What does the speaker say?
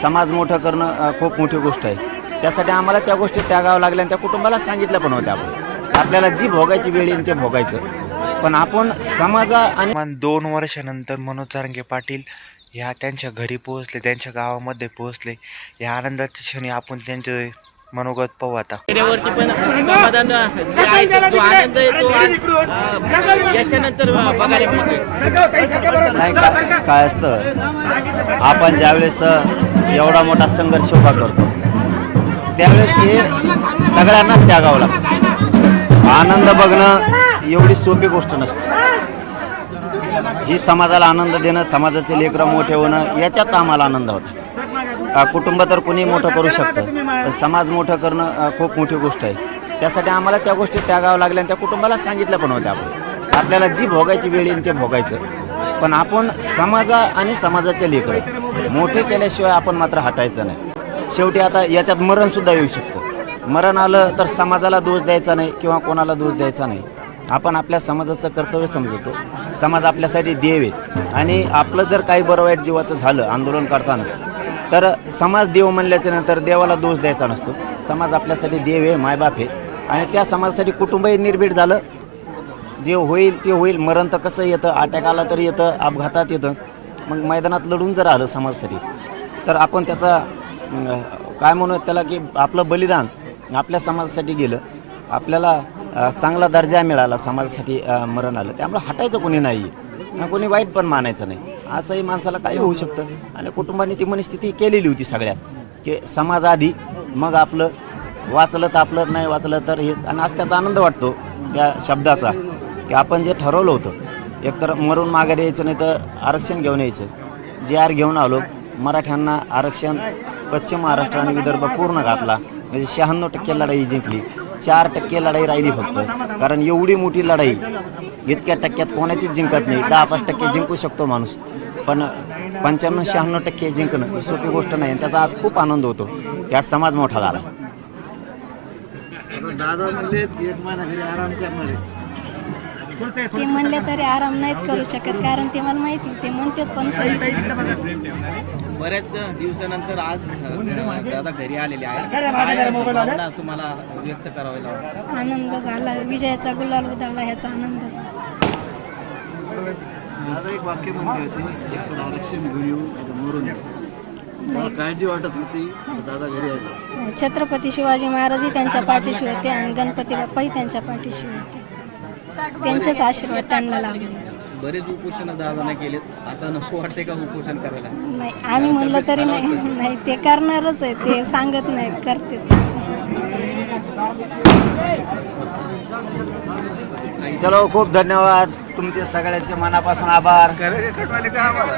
समाज मोठं करणं खूप मोठी गोष्ट आहे. त्यासाठी आम्हाला त्या गोष्टी त्यागावं लागल्या आणि त्या कुटुंबाला सांगितलं पण होत्या आपण. आपल्याला जी भोगायची वेळ येईल ते भोगायचं. पण आपण समाजा आणि दोन वर्षानंतर मनोज चारंगे पाटील ह्या त्यांच्या घरी पोहोचले त्यांच्या गावामध्ये पोहोचले. या आनंदाच्या क्षणी आपण त्यांचे मनोगत पाहू आता. चेहऱ्यावरती पण समाधान जे आहे तो- जो आनंद आहे तो आज अं, याच्यानंतर बघायला नाही का? काय असतं? आपण ज्यावेळेस एवढा मोठा संघर्ष उभा करतो त्यावेळेस हे सगळ्यांना त्यागावं लागतं. आनंद बघणं एवढी सोपी गोष्ट नसते. ही समाजाला आनंद देणं समाजाचे लेकरं मोठे होणं याच्यात आम्हाला आनंद होता. कुटुंब तर कुणी मोठं करू शकतं. समाज मोठं करणं खूप मोठी गोष्ट आहे. त्यासाठी आम्हाला त्या गोष्टी त्यागावं लागल्या आणि त्या कुटुंबाला सांगितलं पण होत्या आपण. आपल्याला जी भोगायची वेळ येईल ते भोगायचं. पण आपण समाजा आणि समाजाचे लेकरं मोठे केल्याशिवाय आपण मात्र हटायचं नाही. शेवटी आता याच्यात मरणसुद्धा येऊ शकतं. मरण आलं तर समाजाला दोष द्यायचा नाही किंवा कोणाला दोष द्यायचा नाही. आपण आपल्या समाजाचं कर्तव्य समजतो. समाज आपल्यासाठी देव आहे. आणि आपलं जर काही बरं वाईट जीवाचं झालं आंदोलन करताना तर समाज देव म्हणल्याच्या नंतर देवाला दोष द्यायचा नसतो. समाज आपल्यासाठी देव आहे मायबाप आहे. आणि त्या समाजासाठी कुटुंबही निर्भीड झालं. जे होईल ते होईल मरण तर कसं येतं? अटॅक आला तरी येतं अपघातात येतं. मग मैदानात लढून जर आलं समाजासाठी तर आपण त्याचा काय म्हणू त्याला की आपलं बलिदान आपल्या समाजासाठी गेलं. आपल्याला चांगला दर्जा मिळाला समाजासाठी मरण आलं. त्यामुळे हटायचं कोणी नाही कोणी वाईट पण मानायचं नाही. असंही माणसाला काही होऊ शकतं. आणि कुटुंबाने ती मनस्थिती केलेली होती सगळ्यात की समाज आधी मग आपलं वाचलं तर आपलं नाही वाचलं तर हेच. आणि आज त्याचा आनंद वाटतो त्या शब्दाचा की आपण जे ठरवलं होतं एकतर मरून माघारी यायचं नाही तर आरक्षण घेऊन यायचं. जे आर घेऊन आलो मराठ्यांना आरक्षण पश्चिम महाराष्ट्र आणि विदर्भ पूर्ण घातला. म्हणजे शहाण्णव टक्के लढाई जिंकली. चार टक्के लढाई राहिली फक्त. कारण एवढी मोठी लढाई इतक्या टक्क्यात कोणाचीच जिंकत नाही. दहा पाच टक्के जिंकू शकतो माणूस. पण पंच्याण्णव शहाण्णव टक्के जिंकणं ही सोपी गोष्ट नाही आणि त्याचा आज खूप आनंद होतो. की आज समाज मोठा झाला. दादा म्हणले एक महिना घरी आराम करणार. आहे ते म्हणले तरी आराम नाहीत करू शकत कारण ते मला माहिती ते म्हणतात पण. बऱ्याच दिवसानंतर आज दादा घरी आलेले आहेत. तुम्हाला व्यक्त करावी लागतात आनंद झाला विजयाचा गुलाल उधळला ह्याचा आनंद झाला. दादा एक वाक्य म्हणले होते आरक्षण घेऊन येऊ नाहीतर मरून येऊ. मला काळजी वाटत होती दादा घरी आले. छत्रपती शिवाजी महाराजही त्यांच्या पाठीशी होते आणि गणपती बाप्पाही त्यांच्या पाठीशी होते. त्यांचेच आशीर्वाद त्यांना लाभले बरेच उपोषण दादाने केलेत. आता नको वाटते का उपोषण करायला? नाही आम्ही म्हणलं तरी नाही. नाही ते करणारच आहे. ते सांगत नाहीत करते चलो खूप धन्यवाद. तुमचे सगळ्यांचे मनापासून आभार. का आम्हाला